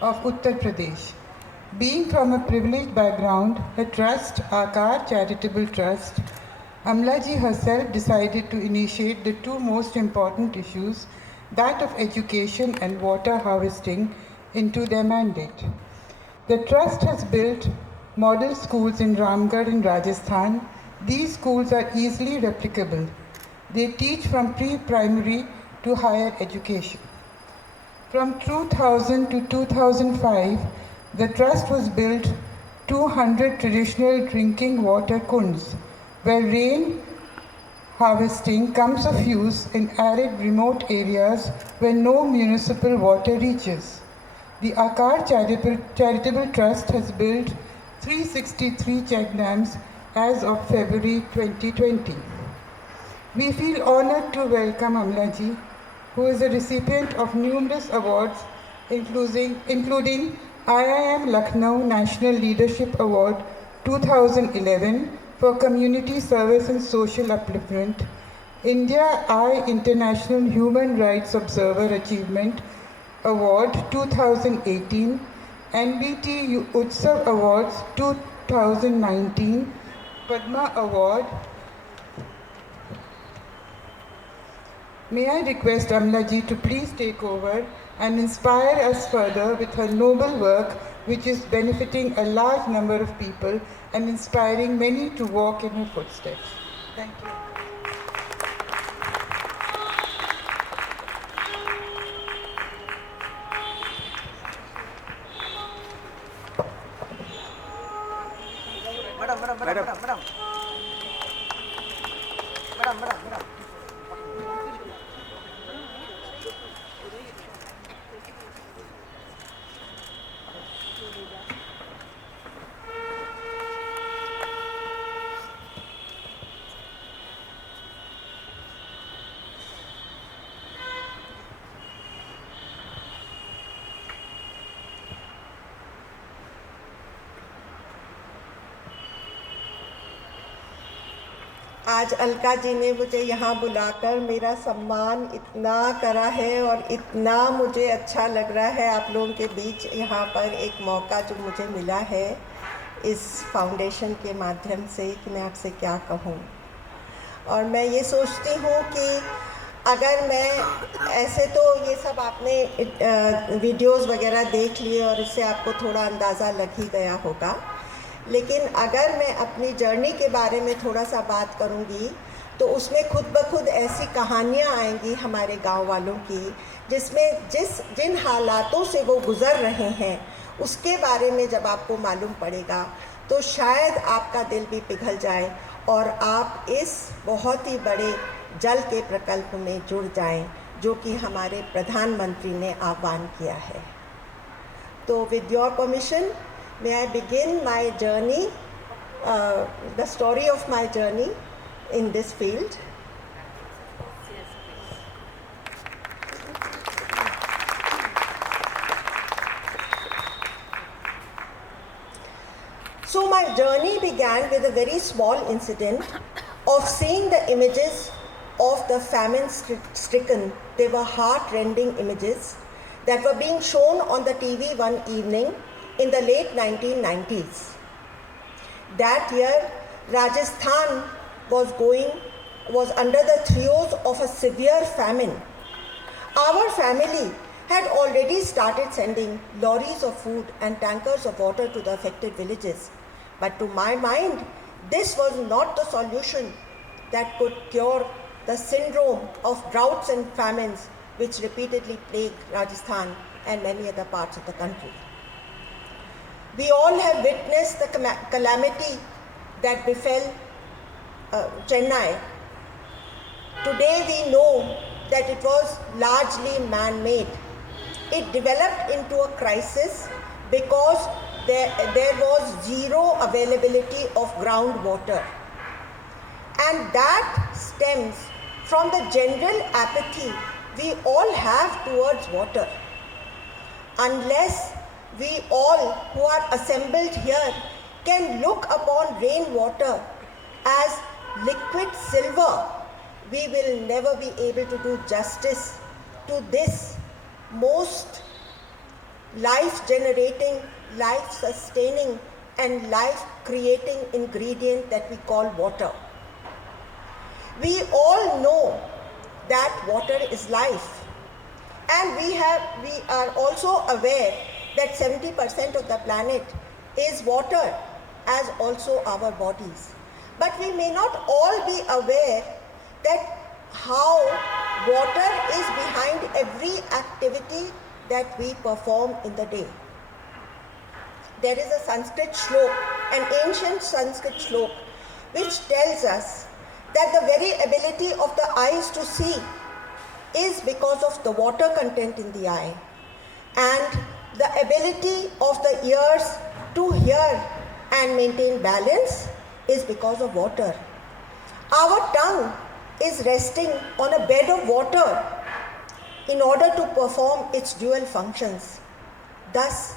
of Uttar Pradesh. Being from a privileged background, her trust, Aakar Charitable Trust, Amlaji herself decided to initiate the two most important issues, that of education and water harvesting, into their mandate. The trust has built model schools in Ramgarh in Rajasthan. These schools are easily replicable. They teach from pre-primary to higher education. From 2000 to 2005, the trust was built 200 traditional drinking water kunds, where rain harvesting comes of use in arid remote areas where no municipal water reaches. The Aakar Charitable Trust has built 363 check dams as of February 2020. We feel honored to welcome Amlaji, who is a recipient of numerous awards, including IIM Lucknow National Leadership Award 2011 for Community Service and Social Upliftment, India Eye International Human Rights Observer Achievement Award 2018, NBT Utsav Awards 2019, Padma Award. May I request Amlaji to please take over and inspire us further with her noble work, which is benefiting a large number of people and inspiring many to walk in her footsteps. Thank you. Madam. आज अलका जी ने मुझे यहाँ बुलाकर मेरा सम्मान इतना करा है और इतना मुझे अच्छा लग रहा है आप लोगों के बीच यहाँ पर एक मौका जो मुझे मिला है इस फाउंडेशन के माध्यम से कि मैं आपसे क्या कहूँ। और मैं ये सोचती हूँ कि अगर मैं ऐसे तो ये सब आपने वीडियोस वगैरह देख लिए और इससे आपको थोड़ा अंदाज़ा लग ही गया होगा, लेकिन अगर मैं अपनी जर्नी के बारे में थोड़ा सा बात करूंगी तो उसमें खुद ब खुद ऐसी कहानियां आएंगी हमारे गांव वालों की, जिसमें जिन हालातों से वो गुज़र रहे हैं उसके बारे में जब आपको मालूम पड़ेगा तो शायद आपका दिल भी पिघल जाए और आप इस बहुत ही बड़े जल के प्रकल्प में जुड़ जाएं जो कि हमारे प्रधानमंत्री ने आह्वान किया है। तो with your permission, may I begin my journey, the story of my journey in this field. So my journey began with a very small incident of seeing the images of the famine-stricken. They were heart-rending images that were being shown on the TV one evening in the late 1990s. That year, Rajasthan was under the throes of a severe famine. Our family had already started sending lorries of food and tankers of water to the affected villages. But to my mind, this was not the solution that could cure the syndrome of droughts and famines which repeatedly plague Rajasthan and many other parts of the country. We all have witnessed the calamity that befell Chennai. Today we know that it was largely man-made. It developed into a crisis because there was zero availability of groundwater. And that stems from the general apathy we all have towards water. Unless we all who are assembled here can look upon rainwater as liquid silver, we will never be able to do justice to this most life-generating, life-sustaining, and life-creating ingredient that we call water. We all know that water is life, and we are also aware that 70% of the planet is water, as also our bodies. But we may not all be aware that how water is behind every activity that we perform in the day. There is a Sanskrit shlok, an ancient Sanskrit shlok, which tells us that the very ability of the eyes to see is because of the water content in the eye, and the ability of the ears to hear and maintain balance is because of water. Our tongue is resting on a bed of water in order to perform its dual functions. Thus,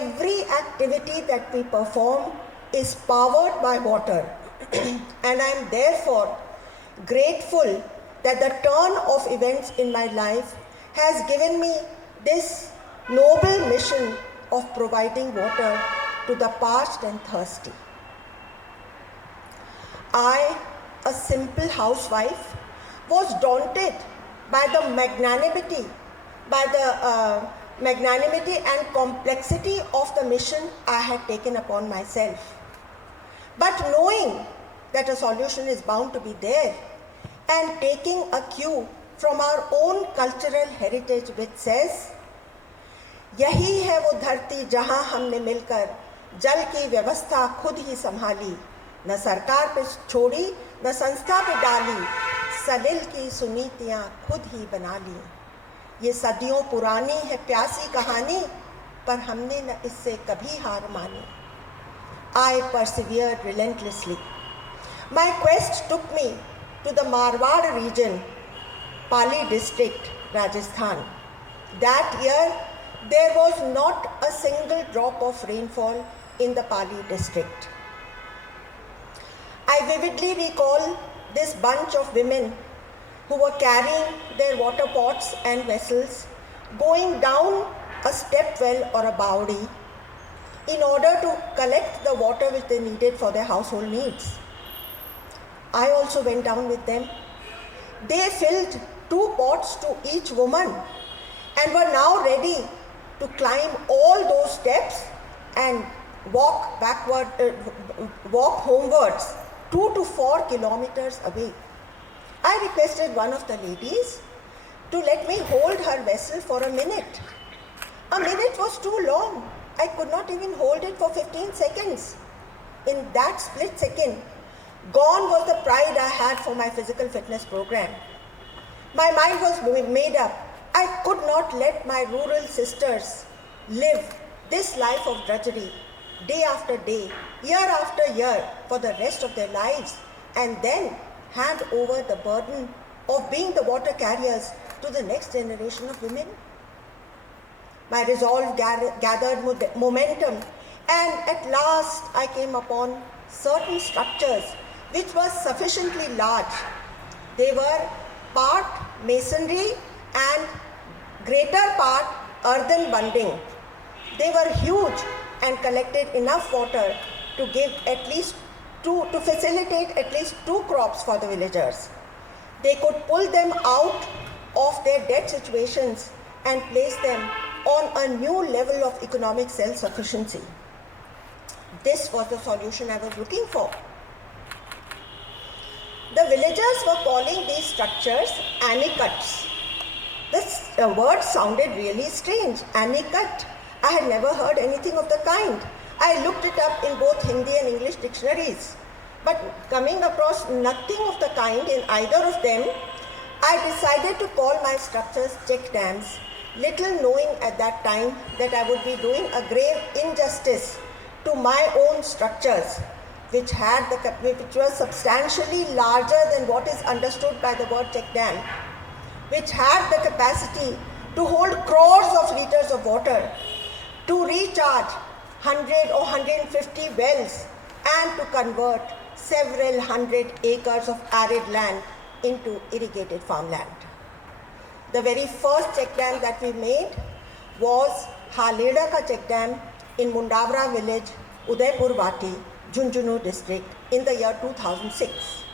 every activity that we perform is powered by water, and I am therefore grateful that the turn of events in my life has given me this noble mission of providing water to the parched and thirsty. I, a simple housewife, was daunted by the magnanimity and complexity of the mission I had taken upon myself. But knowing that a solution is bound to be there, and taking a cue from our own cultural heritage which says, यही है वो धरती जहां हमने मिलकर जल की व्यवस्था खुद ही संभाली, न सरकार पे छोड़ी न संस्था पे डाली, सलिल की सुनीतियां खुद ही बना ली। ये सदियों पुरानी है प्यासी कहानी, पर हमने न इससे कभी हार मानी। I persevered relentlessly. My quest took me to the Marwar region, Pali district, Rajasthan. That year, there was not a single drop of rainfall in the Pali district. I vividly recall this bunch of women who were carrying their water pots and vessels, going down a step well or a bawdi in order to collect the water which they needed for their household needs. I also went down with them. They filled 2 pots to each woman and were now ready to climb all those steps and walk homewards 2 to 4 kilometers away. I requested one of the ladies to let me hold her vessel for a minute. A minute was too long. I could not even hold it for 15 seconds. In that split second, gone was the pride I had for my physical fitness program. My mind was made up. I could not let my rural sisters live this life of drudgery, day after day, year after year, for the rest of their lives, and then hand over the burden of being the water carriers to the next generation of women. My resolve gathered momentum, and at last I came upon certain structures which were sufficiently large. They were part masonry and greater part earthen bunding. They were huge and collected enough water to give at least to facilitate at least 2 crops for the villagers. They could pull them out of their dead situations and place them on a new level of economic self-sufficiency. This was the solution I was looking for. The villagers were calling these structures anicuts. This word sounded really strange, anicut. I had never heard anything of the kind. I looked it up in both Hindi and English dictionaries, but coming across nothing of the kind in either of them, I decided to call my structures check dams, little knowing at that time that I would be doing a grave injustice to my own structures, which were substantially larger than what is understood by the word check dam, which had the capacity to hold crores of liters of water, to recharge 100 or 150 wells, and to convert several hundred acres of arid land into irrigated farmland. The very first check dam that we made was Haleda ka check dam in Mundavra village, Udaipur Vati, Junjunu district in the year 2006.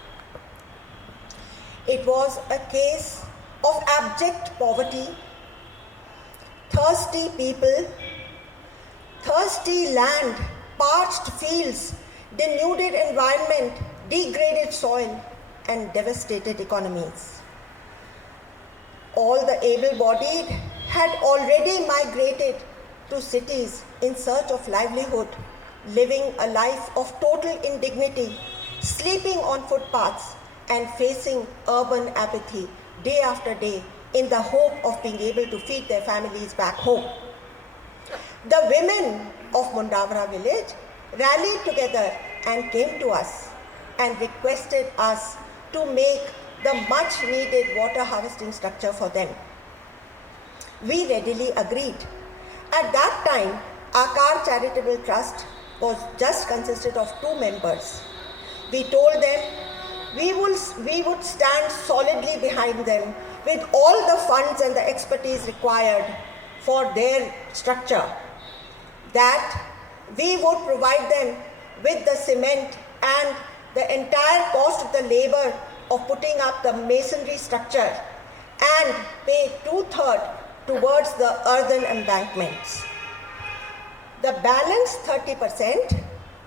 It was a case of abject poverty, thirsty people, thirsty land, parched fields, denuded environment, degraded soil, and devastated economies. All the able-bodied had already migrated to cities in search of livelihood, living a life of total indignity, sleeping on footpaths, and facing urban apathy day after day in the hope of being able to feed their families back home. The women of Mundavra village rallied together and came to us and requested us to make the much needed water harvesting structure for them. We readily agreed. At that time, Aakar Charitable Trust was just consisted of 2 members. We told them we would stand solidly behind them with all the funds and the expertise required for their structure, that we would provide them with the cement and the entire cost of the labor of putting up the masonry structure and pay 2/3 towards the earthen embankments. The balance 30%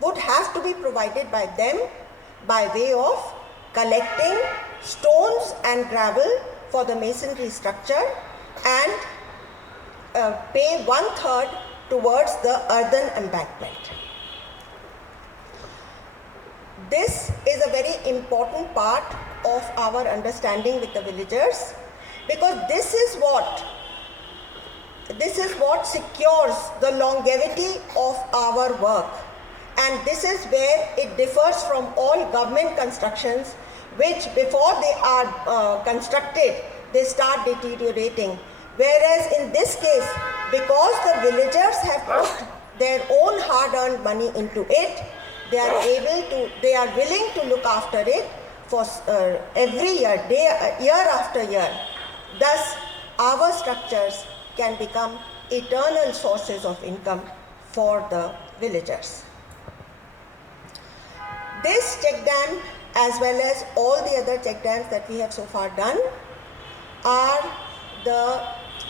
would have to be provided by them by way of collecting stones and gravel for the masonry structure and pay 1/3 towards the earthen embankment. This is a very important part of our understanding with the villagers, because this is what secures the longevity of our work, and this is where it differs from all government constructions, which before they are constructed they start deteriorating, whereas in this case, because the villagers have put their own hard-earned money into it, they are willing to look after it for every year, year after year. Thus, our structures can become eternal sources of income for the villagers. This check dam, as well as all the other check dams that we have so far done, are the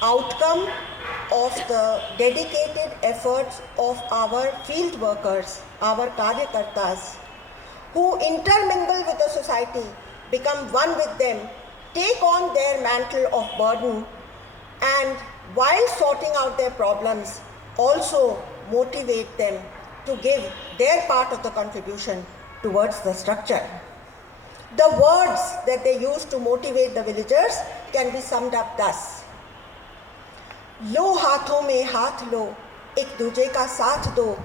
outcome of the dedicated efforts of our field workers, our karyakartas, who intermingle with the society, become one with them, take on their mantle of burden, and while sorting out their problems, also motivate them to give their part of the contribution towards the structure. The words that they use to motivate the villagers can be summed up thus: लो हाथों में हाथ लो, एक दूजे का साथ दो,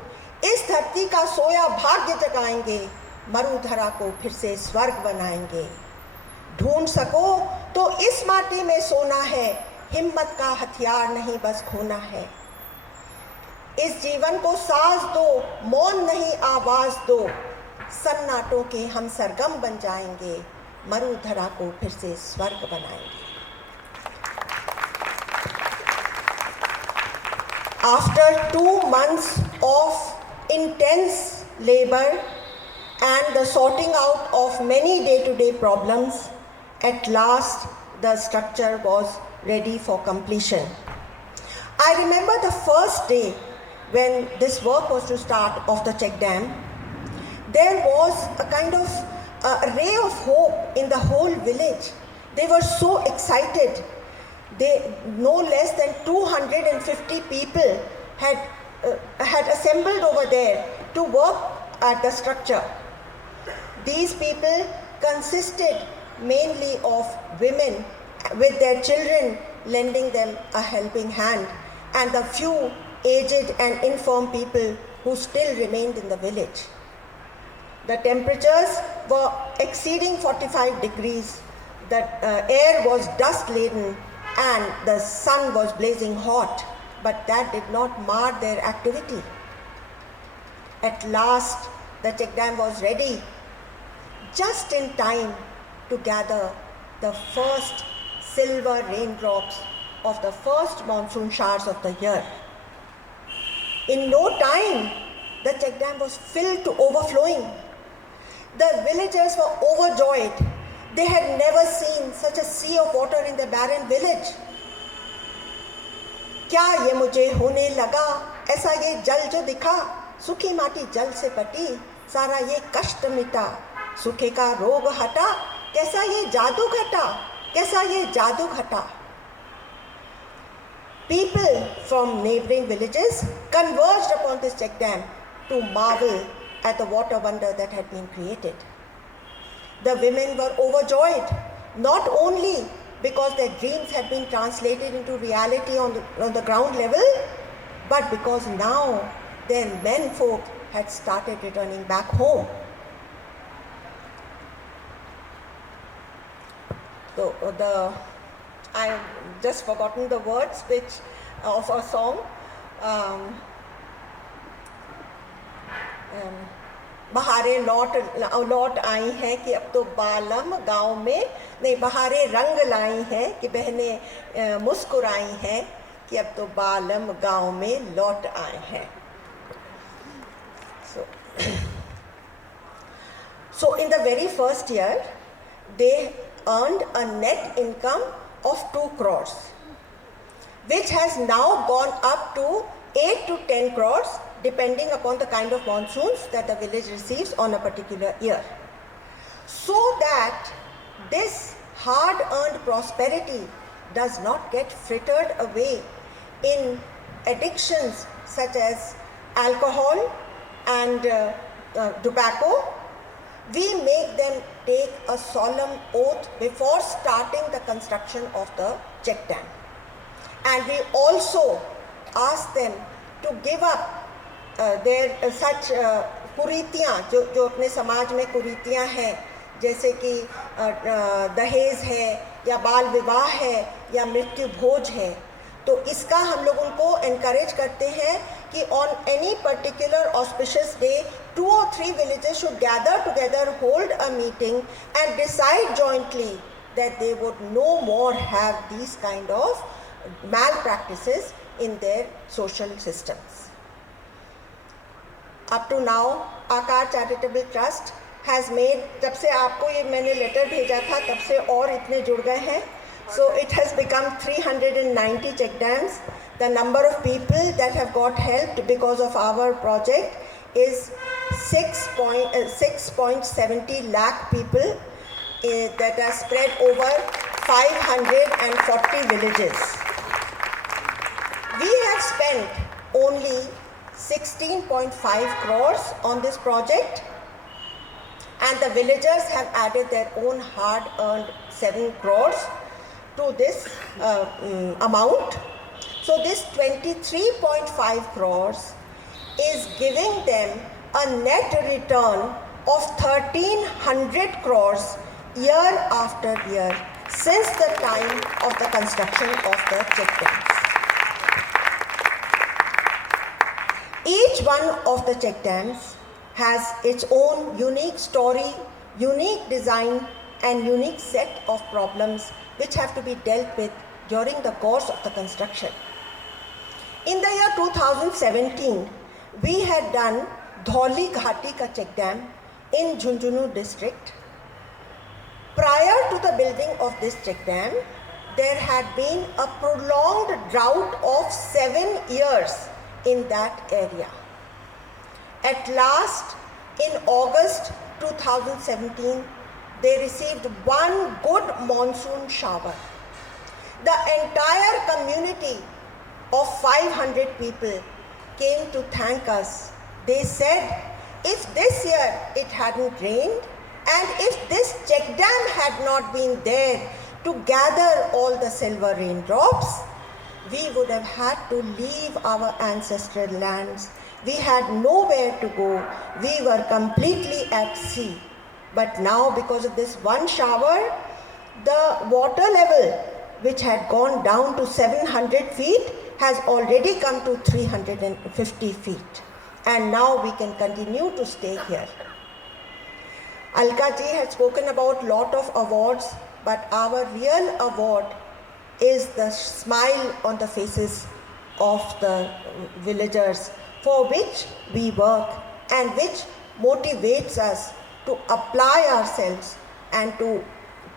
इस धरती का सोया भाग्य जगाएंगे, मरुधरा को फिर से स्वर्ग बनाएंगे। ढूंढ सको तो इस माटी में सोना है, हिम्मत का हथियार नहीं बस खोना है। इस जीवन को साज दो, मौन नहीं आवाज दो, सन्नाटों के हम सरगम बन जाएंगे, मरुधरा को फिर से स्वर्ग बनाएंगे। After 2 months of intense labor and the sorting out of many day-to-day problems, at last the structure was ready for completion. I remember the first day when this work was to start of the check dam. There was a kind of a ray of hope in the whole village. They were so excited. No less than 250 people had assembled over there to work at the structure. These people consisted mainly of women with their children lending them a helping hand, and the few aged and infirm people who still remained in the village. The temperatures were exceeding 45 degrees. The air was dust laden and the sun was blazing hot, but that did not mar their activity. At last, the check dam was ready, just in time to gather the first silver raindrops of the first monsoon showers of the year. In no time, the check dam was filled to overflowing. The villagers were overjoyed. They had never seen such a sea of water in their barren village. क्या ये मुझे होने लगा, ऐसा ये जल जो दिखा, सूखी माटी जल से पटी, सारा ये कष्ट मिटा, सूखे का रोग हटा, कैसा ये जादू घटा, कैसा ये जादू घटा. People from neighboring villages converged upon this check dam to marvel at the water wonder that had been created. The women were overjoyed, not only because their dreams had been translated into reality on the ground level, but because now their men folk had started returning back home. So I've just forgotten the words of a song. बहारें लौट आई हैं कि अब तो बालम गांव में, नहीं, बहारें रंग लाई हैं कि बहनें मुस्कुराई हैं कि अब तो बालम गांव में लौट आए हैं. So in the very first year, they earned a net income of 2 crores, which has now gone up to 8 to 10 crores, depending upon the kind of monsoons that the village receives on a particular year. So that this hard-earned prosperity does not get frittered away in addictions such as alcohol and tobacco, we make them take a solemn oath before starting the construction of the check dam. And we also ask them to give up their such कुरीतियाँ जो अपने समाज में कुरीतियाँ हैं, जैसे कि दहेज है या बाल विवाह है या मृत्यु भोज है. तो इसका हम लोग उनको encourage करते हैं कि on any particular auspicious day 2 or 3 villages should gather together, hold a meeting and decide jointly that they would no more have these kind of malpractices in their social systems. Up to now, Aakaar Charitable Trust has made, जब से आपको ये मैंने letter भेजा था तब से और इतने जुड़ गए हैं. So it has become 390 check dams. The number of people that have got helped because of our project is 6.70 lakh people that are spread over 540 villages. We have spent only 16.5 crores on this project, and the villagers have added their own hard-earned 7 crores to this amount. So this 23.5 crores is giving them a net return of 1300 crores year after year since the time of the construction of the check dams. Each one of the check dams has its own unique story, unique design, and unique set of problems which have to be dealt with during the course of the construction. In the year 2017, we had done Dhauli Ghati ka check dam in Jhunjhunu district. Prior to the building of this check dam, there had been a prolonged drought of 7 years in that area. At last, in August 2017, they received one good monsoon shower. The entire community of 500 people came to thank us. They said, if this year it hadn't rained, and if this check dam had not been there to gather all the silver raindrops, we would have had to leave our ancestral lands. We had nowhere to go. We were completely at sea. But now, because of this one shower, the water level, which had gone down to 700 feet, has already come to 350 feet. And now we can continue to stay here. Alka ji had spoken about lot of awards, but our real award is the smile on the faces of the villagers for which we work and which motivates us to apply ourselves and to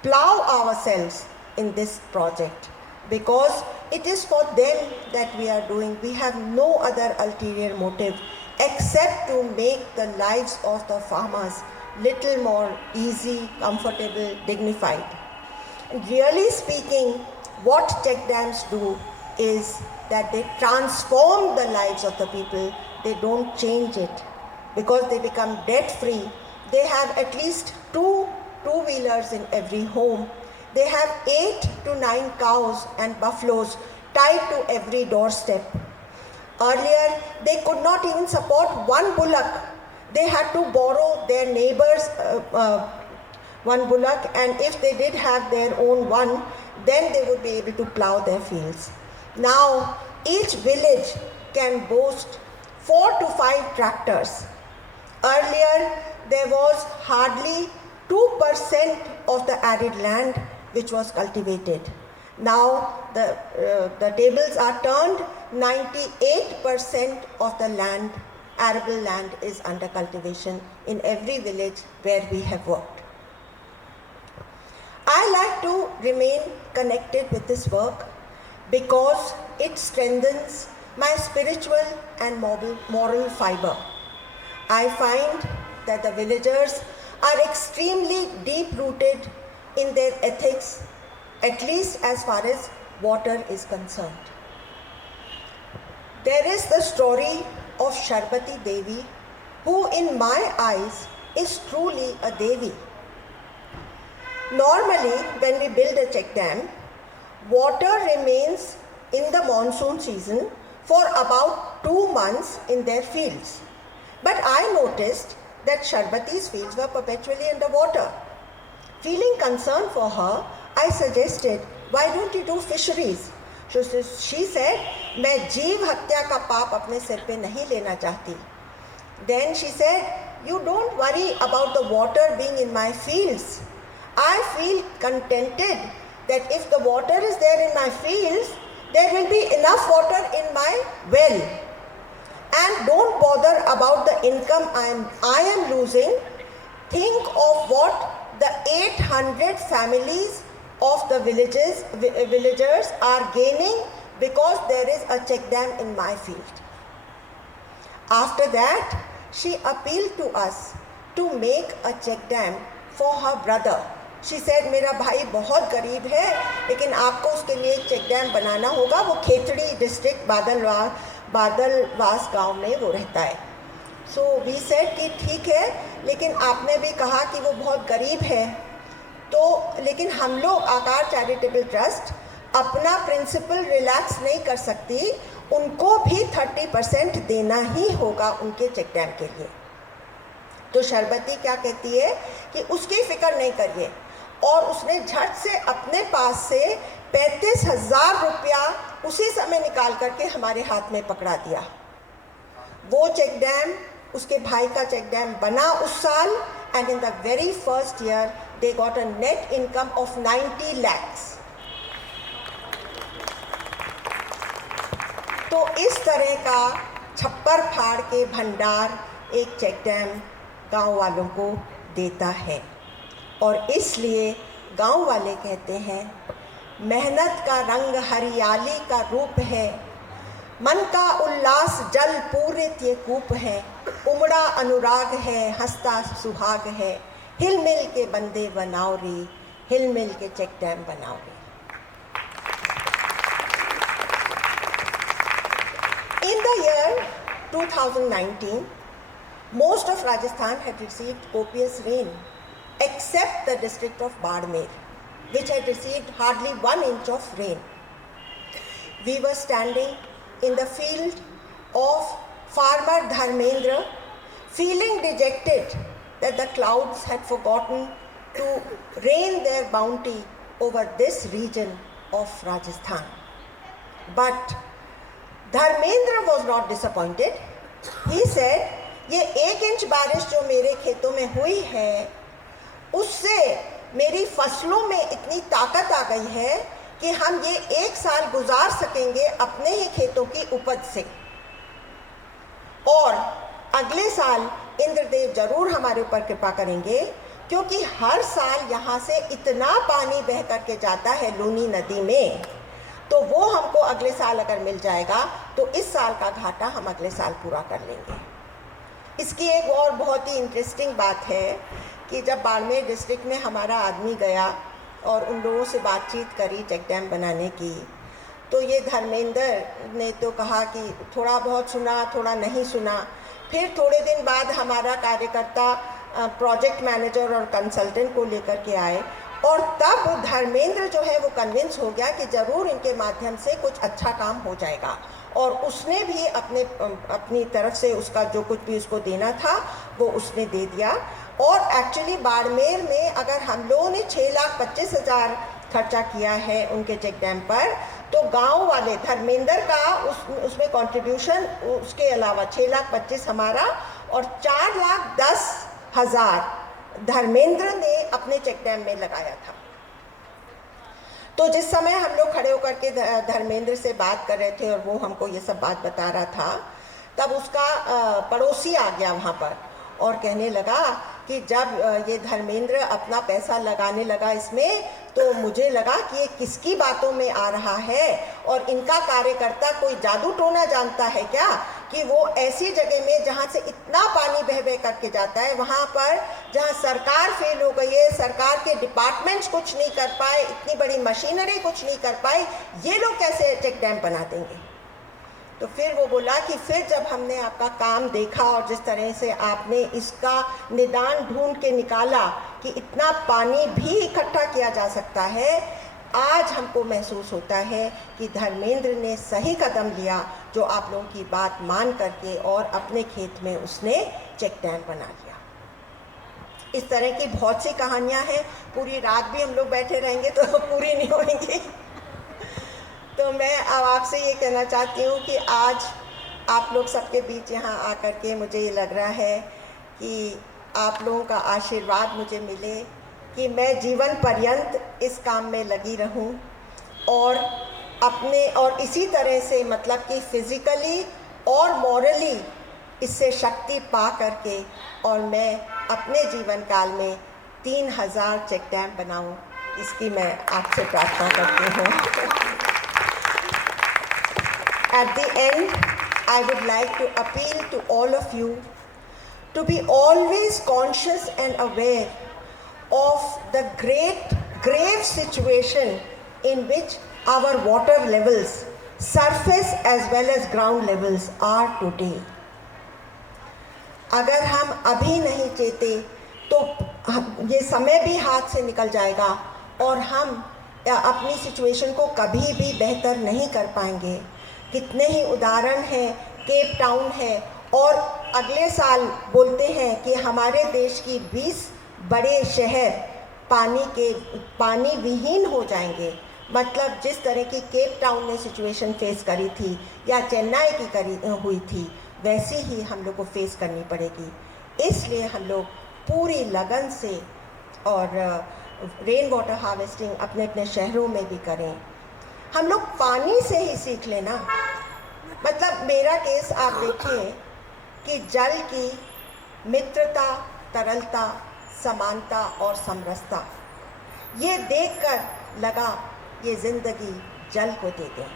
plow ourselves in this project, because it is for them that we are doing. We have no other ulterior motive except to make the lives of the farmers little more easy, comfortable, dignified. And really speaking, what check dams do is that they transform the lives of the people. They don't change it, because they become debt free. They have at least two-wheelers in every home. They have 8 to 9 cows and buffaloes tied to every doorstep. Earlier, they could not even support one bullock. They had to borrow their neighbor's one bullock, and if they did have their own one, then they would be able to plow their fields. Now, each village can boast 4 to 5 tractors. Earlier, there was hardly 2% of the arid land which was cultivated. Now, the tables are turned. 98% of the land, arable land, is under cultivation in every village where we have worked. I like to remain connected with this work because it strengthens my spiritual and moral fiber. I find that the villagers are extremely deep-rooted in their ethics, at least as far as water is concerned. There is the story of Sharbati Devi, who in my eyes is truly a Devi. Normally, when we build a check dam, water remains in the monsoon season for about 2 months in their fields. But I noticed that Sharbati's fields were perpetually underwater. Feeling concerned for her, I suggested, why don't you do fisheries? So she said, मैं जीव हत्या का पाप अपने सिर पे नहीं लेना चाहती. Then she said, you don't worry about the water being in my fields. I feel contented that if the water is there in my fields, there will be enough water in my well. And don't bother about the income I am losing. Think of what the 800 families of the villagers are gaining because there is a check dam in my field. After that, she appealed to us to make a check dam for her brother. She said, मेरा भाई बहुत गरीब है, लेकिन आपको उसके लिए एक चेक डैम बनाना होगा. वो खेतड़ी डिस्ट्रिक्ट बादलवास गांव में वो रहता है. सो वी सेड कि ठीक है, लेकिन आपने भी कहा कि वो बहुत गरीब है, तो लेकिन हम लोग आकार चैरिटेबल ट्रस्ट अपना प्रिंसिपल रिलैक्स नहीं कर सकती. उनको भी 30% देना ही होगा उनके चेक डैम के लिए. तो शर्बती क्या कहती है कि उसकी फिक्र नहीं करिए, और उसने झट से अपने पास से 35,000 रुपया उसी समय निकाल करके हमारे हाथ में पकड़ा दिया. वो चेक डैम उसके भाई का चेक डैम बना उस साल, and in the very first year they got a net income of 90 lakhs. तो इस तरह का छप्पर फाड़ के भंडार एक चेक डैम गांव वालों को देता है, और इसलिए गांव वाले कहते हैं, मेहनत का रंग हरियाली का रूप है, मन का उल्लास जल पूरित ये कूप है, उमड़ा अनुराग है, हंसता सुहाग है, हिल मिल के बंदे बनाओ रे, हिल मिल के चेक डैम बनाओ रे. In the year 2019, most of Rajasthan had received copious rain, except the district of Badmer, which had received hardly 1 inch of rain. We were standing in the field of farmer Dharmendra, feeling dejected that the clouds had forgotten to rain their bounty over this region of Rajasthan. But Dharmendra was not disappointed. He said, ये 1 inch बारिश जो मेरे खेतों में हुई है, उससे मेरी फसलों में इतनी ताकत आ गई है कि हम ये 1 साल गुजार सकेंगे अपने ही खेतों की उपज से. अगले साल इंद्रदेव जरूर हमारे ऊपर कृपा करेंगे, क्योंकि हर साल यहाँ से इतना पानी बह करके जाता है लूनी नदी में, तो वो हमको अगले साल अगर मिल जाएगा तो इस साल का घाटा हम अगले साल पूरा कर लेंगे। इसकी एक और बहुत ही इंटरेस्टिंग बात है कि जब बाड़मेर डिस्ट्रिक्ट में हमारा आदमी गया और उन लोगों से बातचीत करी चेक डैम बनाने की, तो ये धर्मेंद्र ने तो कहा कि थोड़ा बहुत सुना, थोड़ा नहीं सुना। फिर थोड़े दिन बाद हमारा कार्यकर्ता प्रोजेक्ट मैनेजर और कंसल्टेंट को लेकर के आए, और तब धर्मेंद्र जो है वो कन्विंस हो गया कि ज़रूर इनके माध्यम से कुछ अच्छा काम हो जाएगा, और उसने भी अपनी तरफ से उसका जो कुछ भी उसको देना था वो उसने दे दिया। और एक्चुअली बाड़मेर में अगर हम लोगों ने 6,25,000 खर्चा किया है उनके चेक डैम पर, तो गांव वाले धर्मेंद्र का उसमें कंट्रीब्यूशन उसके अलावा 6,25,000 हमारा और 4,10,000 धर्मेंद्र ने अपने चेक डैम में लगाया था। तो जिस समय हम लोग खड़े होकर के धर्मेंद्र से बात कर रहे थे और वो हमको ये सब बात बता रहा था, तब उसका पड़ोसी आ गया वहाँ पर और कहने लगा कि जब ये धर्मेंद्र अपना पैसा लगाने लगा इसमें, तो मुझे लगा कि ये किसकी बातों में आ रहा है, और इनका कार्यकर्ता कोई जादू टोना जानता है क्या कि वो ऐसी जगह में जहाँ से इतना पानी बह बह करके जाता है, वहाँ पर जहाँ सरकार फेल हो गई है, सरकार के डिपार्टमेंट्स कुछ नहीं कर पाए, इतनी बड़ी मशीनरी कुछ नहीं कर पाई, ये लोग कैसे चेक डैम बना देंगे। तो फिर वो बोला कि फिर जब हमने आपका काम देखा और जिस तरह से आपने इसका निदान ढूंढ के निकाला कि इतना पानी भी इकट्ठा किया जा सकता है, आज हमको महसूस होता है कि धर्मेंद्र ने सही कदम लिया, जो आप लोगों की बात मान करके और अपने खेत में उसने चेक डैम बना लिया। इस तरह की बहुत सी कहानियां हैं, पूरी रात भी हम लोग बैठे रहेंगे तो पूरी नहीं होंगी। तो मैं अब आपसे ये कहना चाहती हूँ कि आज आप लोग सबके बीच यहाँ आकर के मुझे ये लग रहा है कि आप लोगों का आशीर्वाद मुझे मिले कि मैं जीवन पर्यंत इस काम में लगी रहूं, और इसी तरह से मतलब कि फिज़िकली और मॉरली इससे शक्ति पा करके और मैं अपने जीवन काल में 3,000 चेक डैम बनाऊं, इसकी मैं आपसे प्रार्थना करती हूँ। At the end, I would like to appeal to all of you to be always conscious and aware of the grave situation in which our water levels, surface as well as ground levels, are today. अगर हम अभी नहीं चेते तो ये समय भी हाथ से निकल जाएगा और हम अपनी सिचुएशन को कभी भी बेहतर नहीं कर पाएंगे। कितने ही उदाहरण हैं, केप टाउन है, और अगले साल बोलते हैं कि हमारे देश की 20 बड़े शहर पानी विहीन हो जाएंगे। मतलब जिस तरह की केप टाउन ने सिचुएशन फेस करी थी या चेन्नई की हुई थी, वैसे ही हम लोग को फेस करनी पड़ेगी। इसलिए हम लोग पूरी लगन से और रेन वाटर हार्वेस्टिंग अपने अपने शहरों में भी करें। हम लोग पानी से ही सीख लेना। मतलब मेरा केस आप देखिए कि जल की मित्रता, तरलता, समानता और समरसता, ये देखकर लगा ये ज़िंदगी जल को दे दें।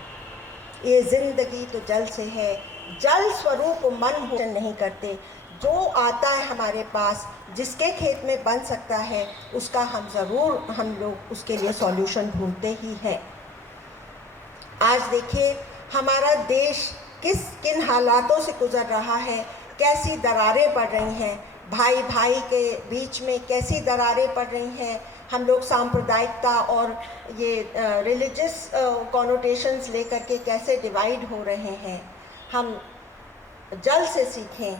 ये ज़िंदगी तो जल से है, जल स्वरूप मन हो नहीं करते। जो आता है हमारे पास, जिसके खेत में बन सकता है, उसका हम लोग उसके लिए सॉल्यूशन ढूंढते ही हैं। आज देखिए हमारा देश किन हालातों से गुजर रहा है, कैसी दरारें पड़ रही हैं, भाई भाई के बीच में कैसी दरारें पड़ रही हैं। हम लोग सांप्रदायिकता और ये रिलीजियस कॉनोटेशंस लेकर के कैसे डिवाइड हो रहे हैं। हम जल से सीखें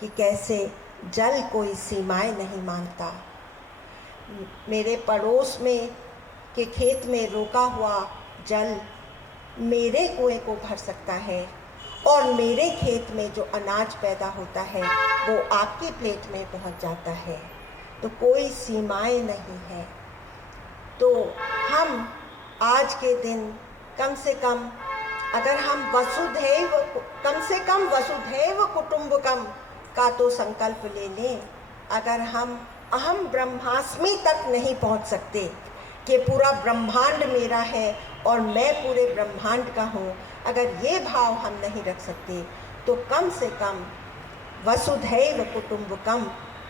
कि कैसे जल कोई सीमाएं नहीं मानता। मेरे पड़ोस में के खेत में रोका हुआ जल मेरे कुएं को भर सकता है, और मेरे खेत में जो अनाज पैदा होता है वो आपकी प्लेट में पहुंच जाता है। तो कोई सीमाएं नहीं है। तो हम आज के दिन कम से कम अगर हम कम से कम वसुधैव कुटुंबकम का तो संकल्प ले लें। अगर हम अहम ब्रह्मास्मि तक नहीं पहुंच सकते कि पूरा ब्रह्मांड मेरा है और मैं पूरे ब्रह्मांड का हूँ, अगर ये भाव हम नहीं रख सकते तो कम से कम वसुधैव कुटुंबकम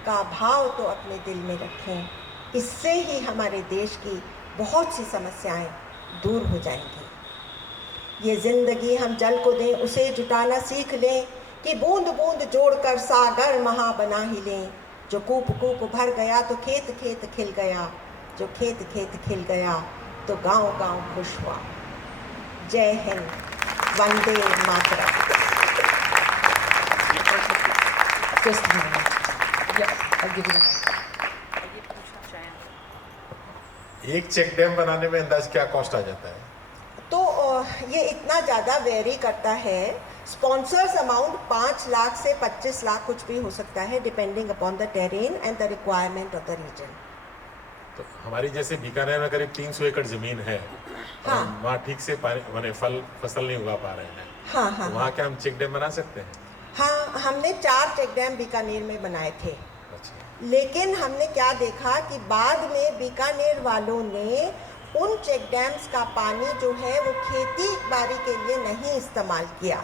का भाव तो अपने दिल में रखें। इससे ही हमारे देश की बहुत सी समस्याएं दूर हो जाएंगी। ये ज़िंदगी हम जल को दें, उसे जुटाना सीख लें कि बूंद बूंद जोड़कर सागर महा बना ही लें। जो कूप कूप भर गया तो खेत खेत खिल गया, जो खेत खेत खिल गया तो गांव गांव खुश हुआ। जय Hind, Vande Mataram. Just a minute. Yeah, I'll give you the mic. एक चेक डैम बनाने में अंदाज क्या कॉस्ट आ जाता है? तो ये इतना ज़्यादा वेरी करता है। स्पॉन्सर्स अमाउंट 5 लाख से 25 लाख कुछ भी हो सकता है, depending upon the terrain and the requirement of the region. तो हमारी जैसे बीकानेर में करीब 300 एकड़ जमीन है, हाँ। वहाँ ठीक से पानी फसल नहीं उगा पा रहे हैं। हाँ हाँ, तो वहाँ क्या हम चेक डैम बना सकते हैं? हाँ, हमने 4 चेक डैम बीकानेर में बनाए थे। अच्छा। लेकिन हमने क्या देखा कि बाद में बीकानेर वालों ने उन चेक डैम्स का पानी जो है वो खेती बाड़ी के लिए नहीं इस्तेमाल किया,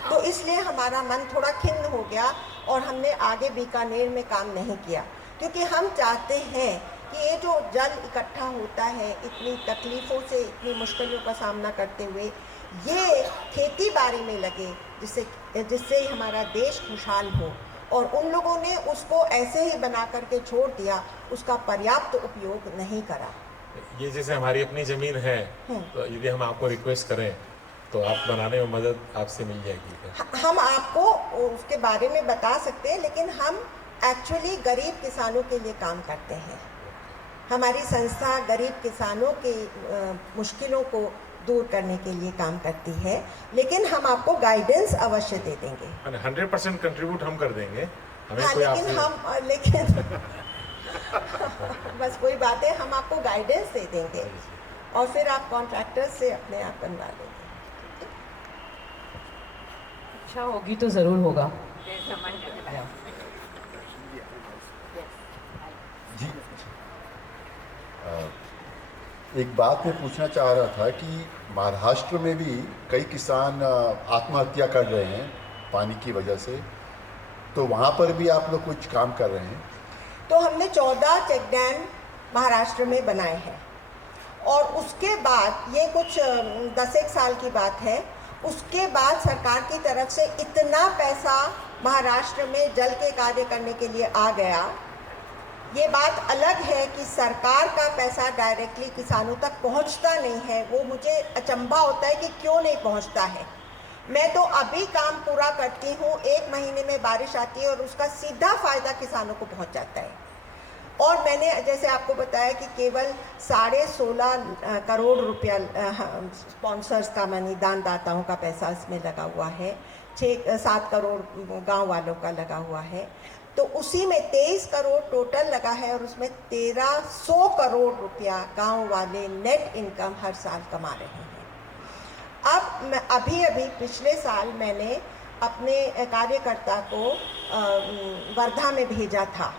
तो इसलिए हमारा मन थोड़ा खिन्न हो गया और हमने आगे बीकानेर में काम नहीं किया। क्योंकि हम चाहते हैं कि ये जो जल इकट्ठा होता है इतनी तकलीफ़ों से, इतनी मुश्किलों का सामना करते हुए, ये खेती बाड़ी में लगे, जिससे हमारा देश खुशहाल हो। और उन लोगों ने उसको ऐसे ही बना करके छोड़ दिया, उसका पर्याप्त उपयोग नहीं करा। ये जैसे हमारी अपनी जमीन है, तो यदि हम आपको रिक्वेस्ट करें तो आप बनाने में मदद आपसे मिल जाएगी क्या? हम आपको उसके बारे में बता सकते हैं, लेकिन हम एक्चुअली गरीब किसानों के लिए काम करते हैं। हमारी संस्था गरीब किसानों की मुश्किलों को दूर करने के लिए काम करती है, लेकिन हम आपको गाइडेंस अवश्य दे देंगे। 100% कंट्रीब्यूट हम कर देंगे। हमें हाँ, कोई लेकिन बस कोई बात है, हम आपको गाइडेंस दे देंगे और फिर आप कॉन्ट्रैक्टर से अपने आप बनवा लेंगे। इच्छा होगी तो ज़रूर होगा। जी, एक बात मैं पूछना चाह रहा था कि महाराष्ट्र में भी कई किसान आत्महत्या कर रहे हैं पानी की वजह से, तो वहाँ पर भी आप लोग कुछ काम कर रहे हैं? तो हमने 14 चेक डैम महाराष्ट्र में बनाए हैं और उसके बाद ये कुछ 10 साल की बात है, उसके बाद सरकार की तरफ से इतना पैसा महाराष्ट्र में जल के कार्य करने के लिए आ गया। ये बात अलग है कि सरकार का पैसा डायरेक्टली किसानों तक पहुंचता नहीं है। वो मुझे अचंभा होता है कि क्यों नहीं पहुंचता है। मैं तो अभी काम पूरा करती हूँ, 1 महीने में बारिश आती है और उसका सीधा फ़ायदा किसानों को पहुँच जाता है। और मैंने जैसे आपको बताया कि केवल 16.5 करोड़ रुपया स्पॉन्सर्स का मनी, दानदाताओं का पैसा इसमें लगा हुआ है, 6-7 करोड़ गांव वालों का लगा हुआ है, तो उसी में 23 करोड़ टोटल लगा है और उसमें 1300 करोड़ रुपया गांव वाले नेट इनकम हर साल कमा रहे हैं। अब मैं अभी पिछले साल मैंने अपने कार्यकर्ता को वर्धा में भेजा था,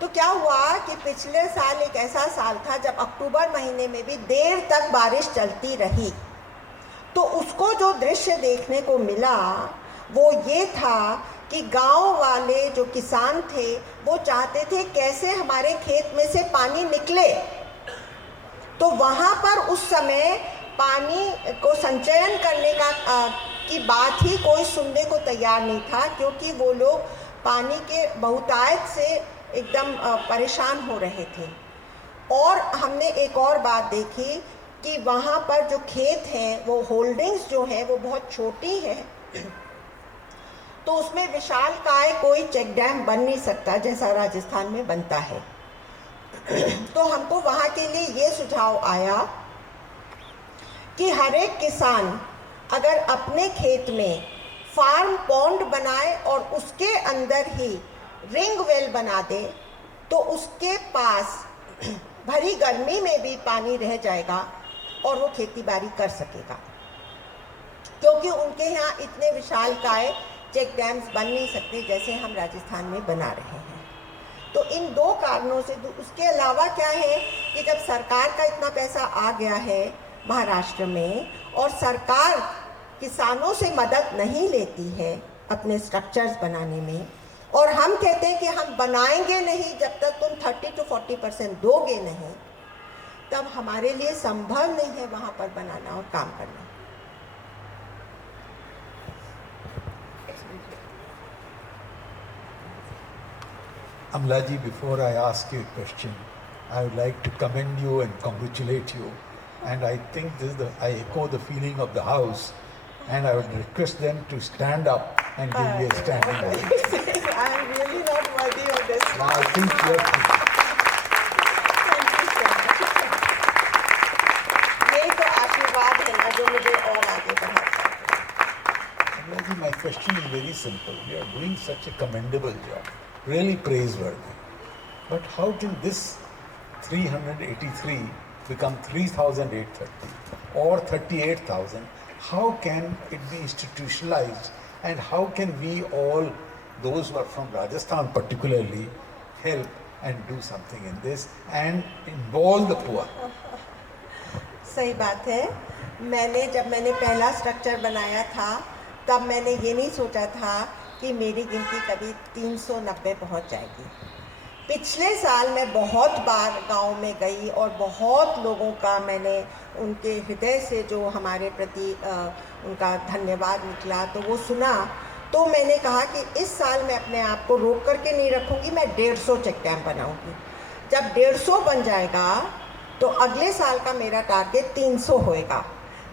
तो क्या हुआ कि पिछले साल एक ऐसा साल था जब अक्टूबर महीने में भी देर तक बारिश चलती रही, तो उसको जो दृश्य देखने को मिला वो ये था कि गांव वाले जो किसान थे वो चाहते थे कैसे हमारे खेत में से पानी निकले। तो वहाँ पर उस समय पानी को संचयन करने की बात ही कोई सुनने को तैयार नहीं था, क्योंकि वो लोग पानी के बहुतायत से एकदम परेशान हो रहे थे। और हमने एक और बात देखी कि वहाँ पर जो खेत हैं वो होल्डिंग्स जो हैं वो बहुत छोटी हैं, तो उसमें विशालकाय कोई चेक डैम बन नहीं सकता जैसा राजस्थान में बनता है। तो हमको वहाँ के लिए ये सुझाव आया कि हर एक किसान अगर अपने खेत में फार्म पॉन्ड बनाए और उसके अंदर ही रिंग वेल बना दे, तो उसके पास भरी गर्मी में भी पानी रह जाएगा और वो खेती बाड़ी कर सकेगा, क्योंकि उनके यहाँ इतने विशालकाय चेक डैम्स बन नहीं सकते जैसे हम राजस्थान में बना रहे हैं। तो इन 2 कारणों से, उसके अलावा क्या है कि जब सरकार का इतना पैसा आ गया है महाराष्ट्र में और सरकार किसानों से मदद नहीं लेती है अपने स्ट्रक्चर्स बनाने में, और हम कहते हैं कि हम बनाएंगे नहीं जब तक तुम 30 to 40% दोगे नहीं, तब हमारे लिए संभव नहीं है वहाँ पर बनाना और काम करना। Amlaji, before I ask you a question, I would like to commend you and congratulate you. And I think I echo the feeling of the house, and I would request them to stand up and give you a standing ovation. I am really not worthy of this. Now I think you have to. Thank you so much. यही तो आशीर्वाद है ना जो मुझे और आगे बढ़ाता है। Amlaji, my question is very simple. You are doing such a commendable job, really praiseworthy. But how can this 383 become 3,830 or 38,000? How can it be institutionalized, and how can we all, those who are from Rajasthan particularly, help and do something in this and involve the poor? सही बात है। जब मैंने पहला structure बनाया था तब मैंने ये नहीं सोचा था कि मेरी गिनती कभी 390 पहुंच जाएगी। पिछले साल मैं बहुत बार गांव में गई और बहुत लोगों का मैंने उनके हृदय से जो हमारे प्रति उनका धन्यवाद निकला तो वो सुना, तो मैंने कहा कि इस साल मैं अपने आप को रोक करके नहीं रखूँगी, मैं 150 चेक डैम बनाऊँगी। जब 150 बन जाएगा तो अगले साल का मेरा टारगेट 300 होएगा।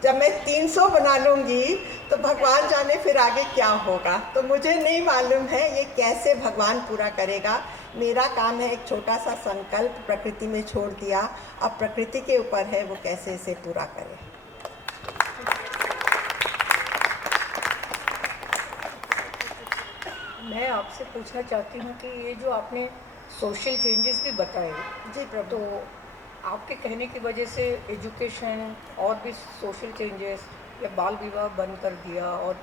जब मैं 300 बना लूँगी तो भगवान जाने फिर आगे क्या होगा, तो मुझे नहीं मालूम है ये कैसे भगवान पूरा करेगा। मेरा काम है एक छोटा सा संकल्प प्रकृति में छोड़ दिया, अब प्रकृति के ऊपर है वो कैसे इसे पूरा करे। मैं आपसे पूछना चाहती हूँ कि ये जो आपने सोशल चेंजेस भी बताए, जी प्रभु, तो आपके कहने की वजह से एजुकेशन और भी सोशल चेंजेस या बाल विवाह बंद कर दिया और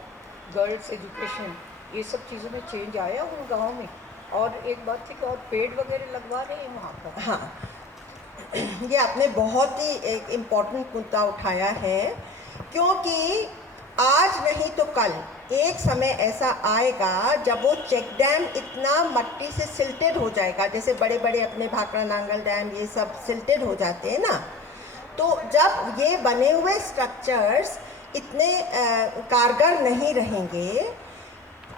गर्ल्स एजुकेशन, ये सब चीज़ों में चेंज आया उन गाँव में? और एक बात थी कि और पेड़ वगैरह लगवा रहे हैं वहाँ पर? हाँ, ये आपने बहुत ही एक इम्पॉर्टेंट मुद्दा उठाया है, क्योंकि आज नहीं तो कल एक समय ऐसा आएगा जब वो चेक डैम इतना मट्टी से सिल्टेड हो जाएगा, जैसे बड़े बड़े अपने भाखड़ा नांगल डैम ये सब सिल्टेड हो जाते हैं ना, तो जब ये बने हुए स्ट्रक्चर्स इतने कारगर नहीं रहेंगे,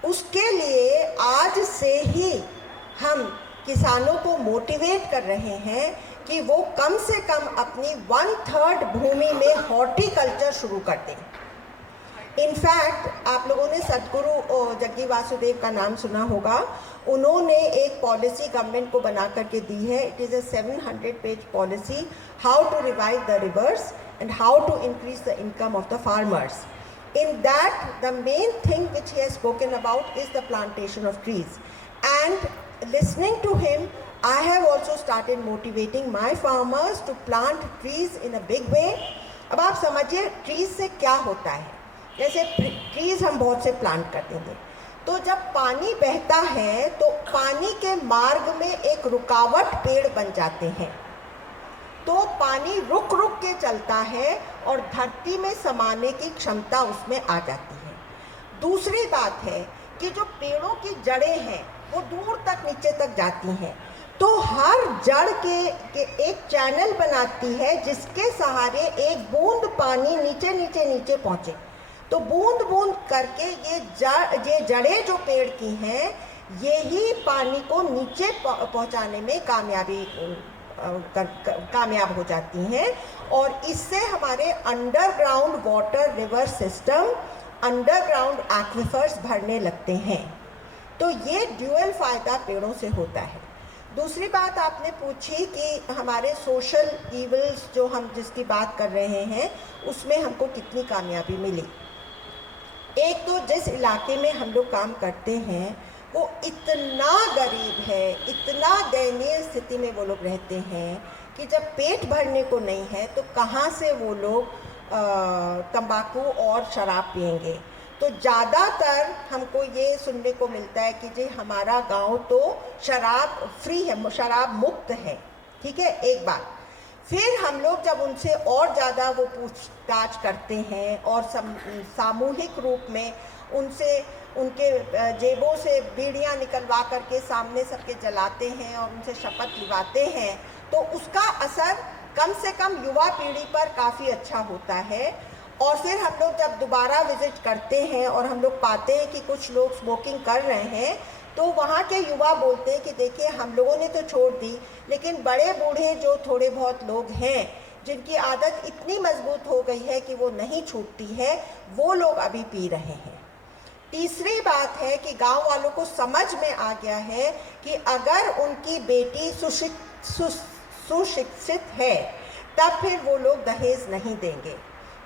उसके लिए आज से ही हम किसानों को मोटिवेट कर रहे हैं कि वो कम से कम अपनी 1/3 भूमि में हॉर्टिकल्चर शुरू कर दें। इनफैक्ट आप लोगों ने सदगुरु जग्गी वासुदेव का नाम सुना होगा, उन्होंने एक पॉलिसी गवर्नमेंट को बना करके दी है। इट इज़ अ 700-पेज policy, how to revive the rivers and how to increase the income of the farmers. In that, the main thing which he has spoken about is the plantation of trees. And listening to him, I have also started motivating my farmers to plant trees in a big way. अब आप समझिए trees से क्या होता है। जैसे trees हम बहुत से प्लांट कर देंगे, तो जब पानी बहता है तो पानी के मार्ग में एक रुकावट पेड़ बन जाते हैं, तो पानी रुक रुक के चलता है और धरती में समाने की क्षमता उसमें आ जाती है। दूसरी बात है कि जो पेड़ों की जड़ें हैं वो दूर तक नीचे तक जाती हैं, तो हर जड़ के एक चैनल बनाती है जिसके सहारे एक बूंद पानी नीचे नीचे नीचे पहुँचे। तो बूंद बूंद करके ये जड़ें जो पेड़ की हैं ये ही पानी को नीचे पहुँचाने में कामयाब हो जाती हैं, और इससे हमारे underground water river system, underground aquifers भरने लगते हैं। तो ये ड्यूअल फ़ायदा पेड़ों से होता है। दूसरी बात आपने पूछी कि हमारे सोशल इवल्स जो हम जिसकी बात कर रहे हैं उसमें हमको कितनी कामयाबी मिली। एक तो जिस इलाके में हम लोग काम करते हैं वो इतना गरीब है, इतना दयनीय स्थिति में वो लोग रहते हैं कि जब पेट भरने को नहीं है तो कहाँ से वो लोग तंबाकू और शराब पिएंगे। तो तो ज़्यादातर हमको ये सुनने को मिलता है कि जी हमारा गांव तो शराब फ्री है, शराब मुक्त है, ठीक है, एक बात। फिर हम लोग जब उनसे और ज़्यादा वो पूछताछ करते हैं और सामूहिक रूप में उनसे उनके जेबों से बीड़ियाँ निकलवा करके सामने सबके जलाते हैं और उनसे शपथ दिलाते हैं, तो उसका असर कम से कम युवा पीढ़ी पर काफ़ी अच्छा होता है। और फिर हम लोग जब दोबारा विजिट करते हैं और हम लोग पाते हैं कि कुछ लोग स्मोकिंग कर रहे हैं, तो वहाँ के युवा बोलते हैं कि देखिए हम लोगों ने तो छोड़ दी, लेकिन बड़े बूढ़े जो थोड़े बहुत लोग हैं जिनकी आदत इतनी मजबूत हो गई है कि वो नहीं छूटती है, वो लोग अभी पी रहे हैं। तीसरी बात है कि गांव वालों को समझ में आ गया है कि अगर उनकी बेटी सुशिक्षित है तब फिर वो लोग दहेज नहीं देंगे।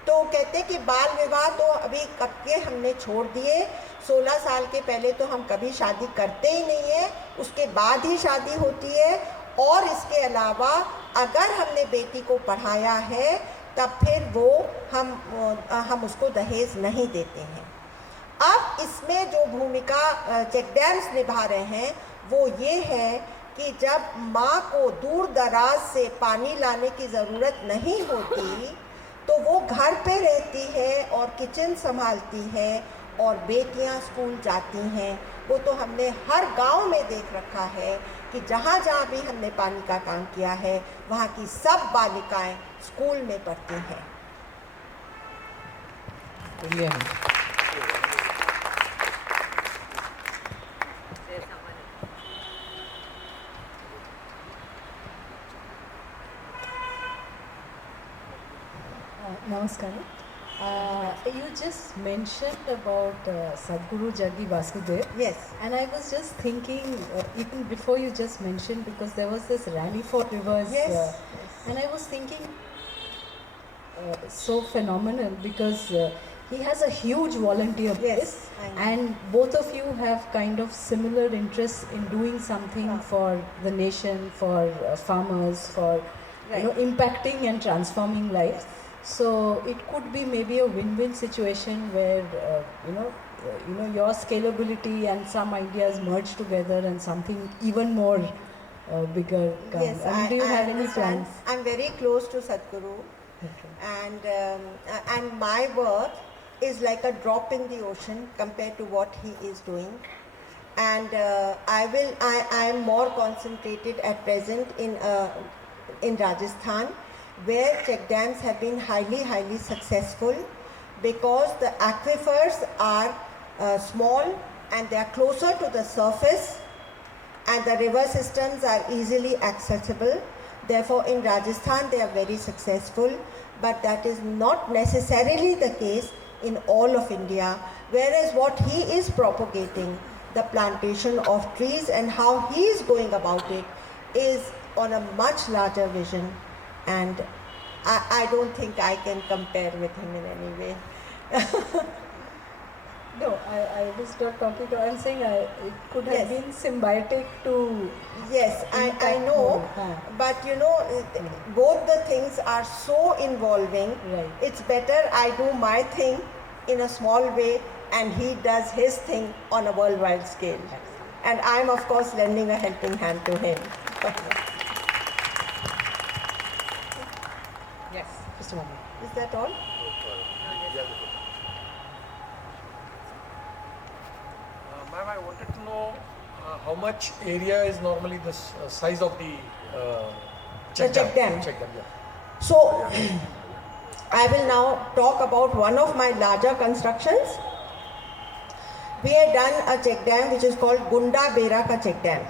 तो कहते कि बाल विवाह तो अभी कब के हमने छोड़ दिए, 16 साल के पहले तो हम कभी शादी करते ही नहीं है, उसके बाद ही शादी होती है। और इसके अलावा अगर हमने बेटी को पढ़ाया है तब फिर वो हम उसको दहेज नहीं देते हैं। अब इसमें जो भूमिका चेक डैम्स निभा रहे हैं वो ये है कि जब माँ को दूर दराज से पानी लाने की ज़रूरत नहीं होती तो वो घर पे रहती है और किचन संभालती है और बेटियां स्कूल जाती हैं। वो तो हमने हर गांव में देख रखा है कि जहाँ जहाँ भी हमने पानी का काम किया है वहाँ की सब बालिकाएं स्कूल में पढ़ती हैं। Namaskaram. You just mentioned about Sadhguru Jaggi Vasudev. Yes. And I was just thinking, even before you just mentioned, because there was this rally for rivers. Yes. And I was thinking, so phenomenal because he has a huge volunteer base. Yes, I know. And both of you have kind of similar interests in doing something for the nation, for farmers, for impacting and transforming lives. So it could be maybe a win-win situation where your scalability and some ideas merge together and something even more bigger comes. Yes, Do you have any understand. plans? I'm very close to Sadhguru, and my work is like a drop in the ocean compared to what he is doing. And I am more concentrated at present in Rajasthan, where check dams have been highly successful because the aquifers are small and they are closer to the surface and the river systems are easily accessible. Therefore, in Rajasthan they are very successful, but that is not necessarily the case in all of India, whereas what he is propagating, the plantation of trees and how he is going about it, is on a much larger vision. And I don't think I can compare with him in any way. No, I was not talking to, I'm saying it could have been symbiotic to... Yes, I know, but both the things are so involving. Right. It's better I do my thing in a small way and he does his thing on a worldwide scale. And I'm of course lending a helping hand to him. Yes, just a moment. Is that all? Ma'am, I wanted to know how much area is normally the size of the check check dam. Check dam, yeah. So, I will now talk about one of my larger constructions. We had done a check dam which is called Gunda Beraka check dam.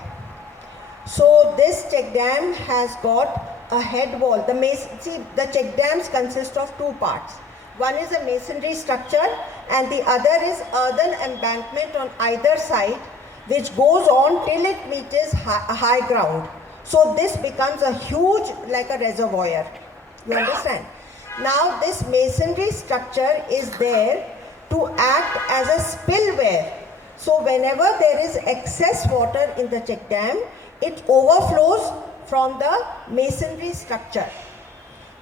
So this check dam has got a head wall. The check dams consist of two parts. One is a masonry structure and the other is earthen embankment on either side, which goes on till it reaches high ground. So this becomes a huge, like a reservoir. You understand? Now this masonry structure is there to act as a spillway. So whenever there is excess water in the check dam, it overflows from the masonry structure.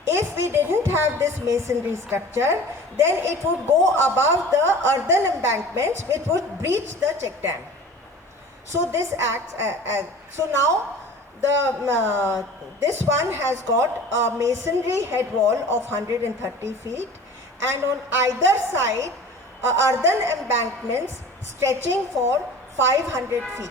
If we didn't have this masonry structure, then it would go above the earthen embankments, which would breach the check dam. So this acts so now this one has got a masonry head wall of 130 feet, and on either side earthen embankments stretching for 500 feet.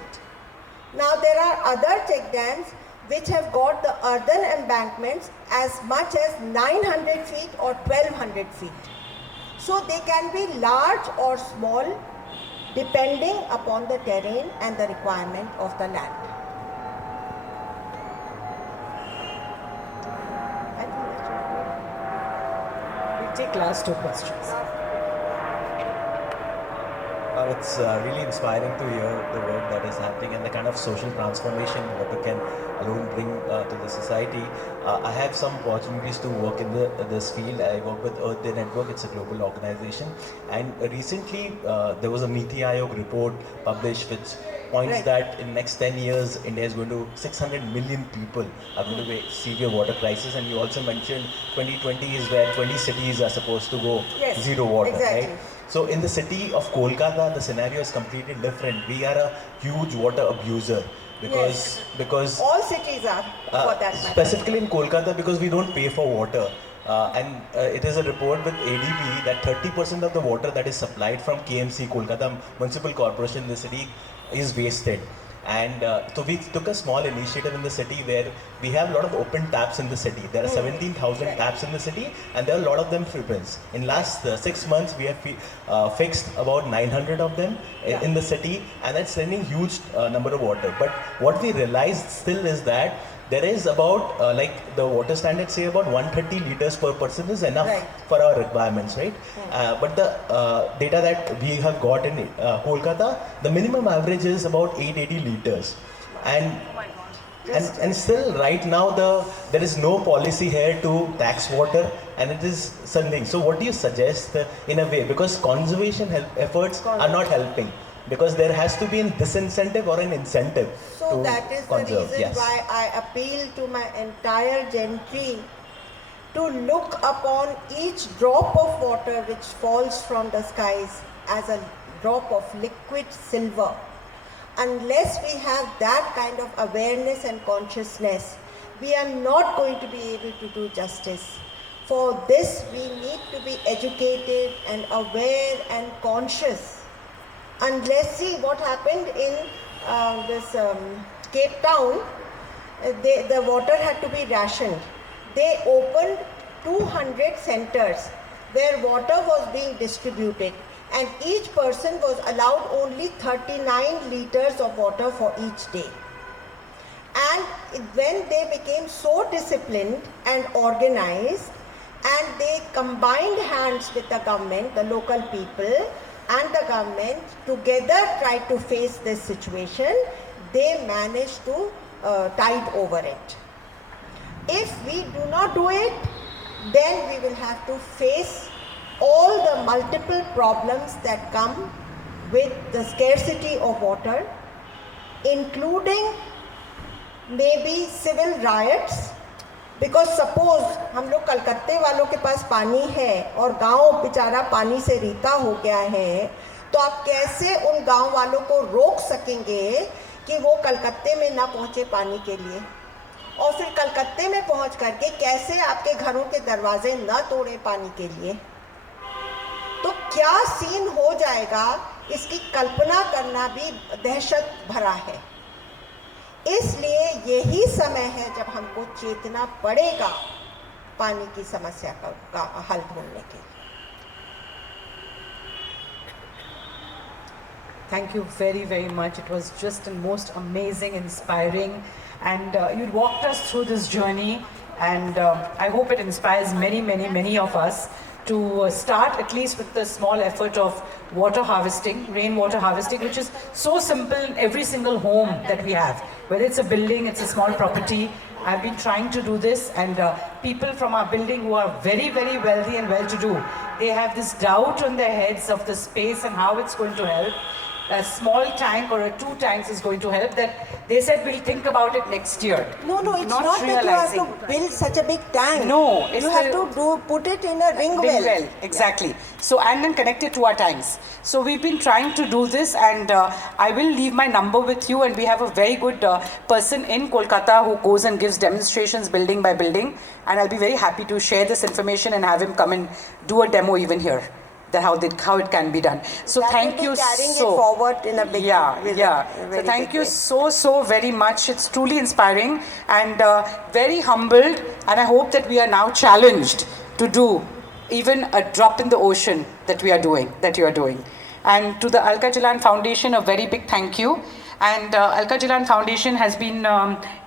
Now there are other check dams which have got the earthen embankments as much as 900 feet or 1200 feet. So they can be large or small depending upon the terrain and the requirement of the land. We'll take last 2 questions. It's really inspiring to hear the work that is happening and the kind of social transformation water can alone bring to the society. I have some opportunities to work in this field. I work with Earth Day Network. It's a global organization, and recently there was a Niti Aayog report published which points that in next 10 years India is going to 600 million people are going to face severe water crisis. And you also mentioned 2020 is where 20 cities are supposed to go zero water, exactly. right? So in the city of Kolkata, the scenario is completely different. We are a huge water abuser because all cities are for that matter. Specifically in Kolkata, because we don't pay for water. And it is a report with ADB that 30% of the water that is supplied from KMC, Kolkata Municipal Corporation in the city, is wasted. And so we took a small initiative in the city where we have a lot of open taps in the city. There are 17,000 taps in the city, and there are a lot of them frequent. In last 6 months, we have fixed about 900 of them in the city, and that's sending huge number of water. But what we realized still is that there is about, like the water standards say about 130 liters per person is enough for our requirements, right? But the data that we have got in Kolkata, the minimum average is about 880 liters. And still right now there is no policy here to tax water, and it is sending. So what do you suggest in a way, because conservation efforts are not helping? Because there has to be a disincentive or an incentive. So that is the reason why I appeal to my entire gentry to look upon each drop of water which falls from the skies as a drop of liquid silver. Unless we have that kind of awareness and consciousness, we are not going to be able to do justice. For this, we need to be educated and aware and conscious. And let's see what happened in Cape Town. The water had to be rationed. They opened 200 centers where water was being distributed, and each person was allowed only 39 liters of water for each day. And when they became so disciplined and organized, and they combined hands with the government, the local people, and the government together tried to face this situation, they managed to tide over it. If we do not do it, then we will have to face all the multiple problems that come with the scarcity of water, including maybe civil riots. Because suppose हम लोग कलकत्ते वालों के पास पानी है और गांव बेचारा पानी से रीता हो गया है, तो आप कैसे उन गांव वालों को रोक सकेंगे कि वो कलकत्ते में ना पहुंचे पानी के लिए, और फिर कलकत्ते में पहुंच करके कैसे आपके घरों के दरवाजे ना तोड़े पानी के लिए? तो क्या सीन हो जाएगा, इसकी कल्पना करना भी दहशत भरा है। इसलिए यही समय है जब हमको चेतना पड़ेगा पानी की समस्या का हल ढूंढने के लिए। Thank you very, very much. It was just a most amazing, inspiring, and you walked us through this journey, and I hope it inspires many, many, many of us to start at least with the small effort of water harvesting, rainwater harvesting, which is so simple in every single home that we have. Whether it's a building, it's a small property. I've been trying to do this, and people from our building who are very, very wealthy and well-to-do, they have this doubt on their heads of the space and how it's going to help. a small tank or a 2 tanks is going to help. That they said we'll think about it next year. No, it's not that you have to build such a big tank. No, it's you have to put it in a ring well. Exactly. So, and then connect it to our tanks. So we've been trying to do this, and I will leave my number with you, and we have a very good person in Kolkata who goes and gives demonstrations building by building, and I'll be very happy to share this information and have him come and do a demo even here. That how it can be done. So that thank you carrying so. it forward in a big So thank you so very much. It's truly inspiring and very humbled, and I hope that we are now challenged to do even a drop in the ocean that you are doing. And to the Alka Jalan Foundation, a very big thank you. And Alka Jalan Foundation has been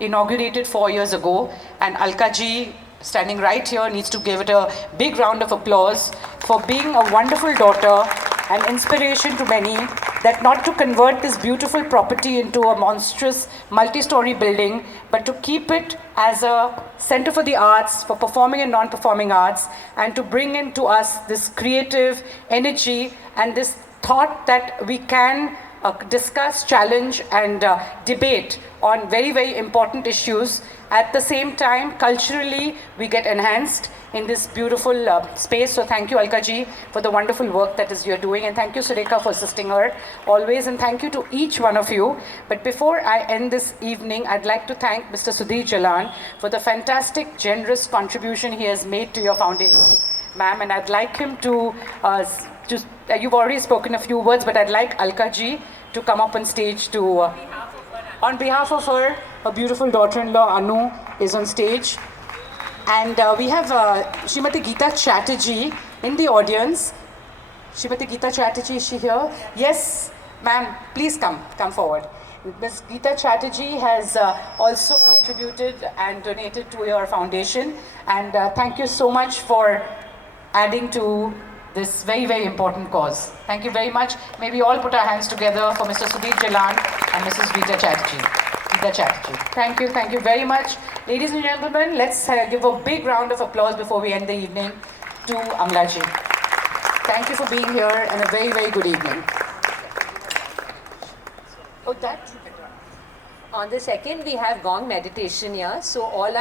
inaugurated 4 years ago, and Alka ji, standing right here, needs to give it a big round of applause for being a wonderful daughter and inspiration to many, that not to convert this beautiful property into a monstrous multi-story building, but to keep it as a center for the arts, for performing and non-performing arts, and to bring into us this creative energy and this thought that we can discuss, challenge and debate on very, very important issues. At the same time, culturally, we get enhanced in this beautiful space. So thank you, Alka ji, for the wonderful work that you're doing. And thank you, Surekha, for assisting her always. And thank you to each one of you. But before I end this evening, I'd like to thank Mr. Sudhir Jalan for the fantastic, generous contribution he has made to your foundation, ma'am. And I'd like him to you've already spoken a few words, but I'd like Alka ji to come up on stage to, on behalf of her beautiful daughter-in-law Anu is on stage. And we have Srimati Geeta Chatterjee in the audience. Srimati Geeta Chatterjee, is she here? Yes, ma'am, please come forward. Ms. Geeta Chatterjee has also contributed and donated to your foundation. And thank you so much for adding to this very, very important cause. Thank you very much. May we all put our hands together for Mr. Sudhir Jalan and Mrs. Geeta Chatterjee. Thank you very much. Ladies and gentlemen, let's give a big round of applause before we end the evening to Amla ji. Thank you for being here and a very, very good evening. On the second, we have gong meditation here. So all